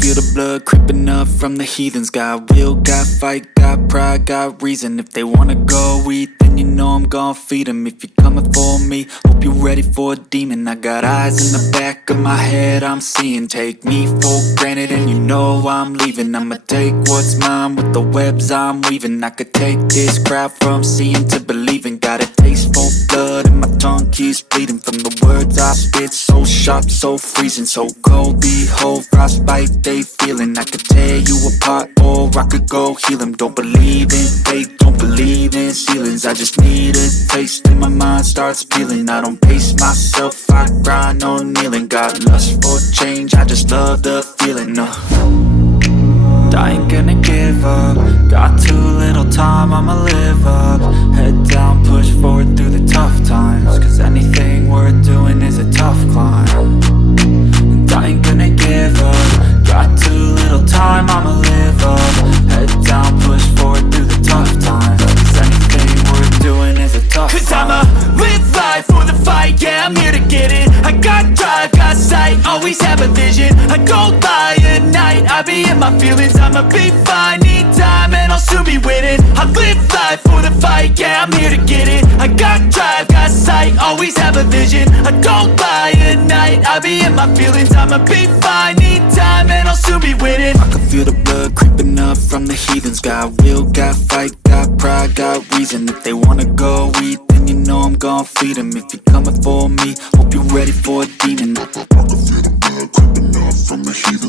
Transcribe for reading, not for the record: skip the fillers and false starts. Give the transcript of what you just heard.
feel the blood creeping up from the heathens. Got will, got fight, got pride, got reason. If they wanna go eat, then you know I'm gon' feed them. If you're coming for me, hope you're ready for a demon. I got eyes in the back of my head, I'm seeing. Take me for granted and you know I'm leaving. I'ma take what's mine with the webs I'm weaving. I could take this crowd from seeing to believing. Got a taste for blood and my tongue keeps bleeding from the words I spit. So sharp, so freezing, so cold. Behold, frostbite they feeling. I could tear you apart or I could go heal them. Don't believe in fate, don't believe in ceilings. I just need a taste and my mind starts peeling. I don't pace myself, I grind on kneeling. Got lust for change, I just love the feeling. I ain't gonna give up. Got too little time, I'ma live up. Head down, push forward through the tough times. Cause anything worth doing is a tough climb. And I ain't gonna give up. Got too little time, I'ma live up. Head down, push forward through the tough times. Cause anything worth doing is a tough climb. Cause I'ma live life for the fight, yeah, I'm here to get it. I got drive, got sight, always have a vision. I go by at night, I be in my feelings. I'ma be fine, need time and I'll soon be winning. I live life for the fight, yeah, I'm here to get it. I got drive, got sight, always have a vision. I go by at night, I be in my feelings. I'ma be fine, need time and I'll soon be winning. I can feel the blood creeping up from the heathens. Got will, got fight, got pride, got reason. If they wanna go eat, then you know I'm gon' feed them. If you're coming for me, hope you're ready for a demon. I can feel the blood creeping up from the heathens.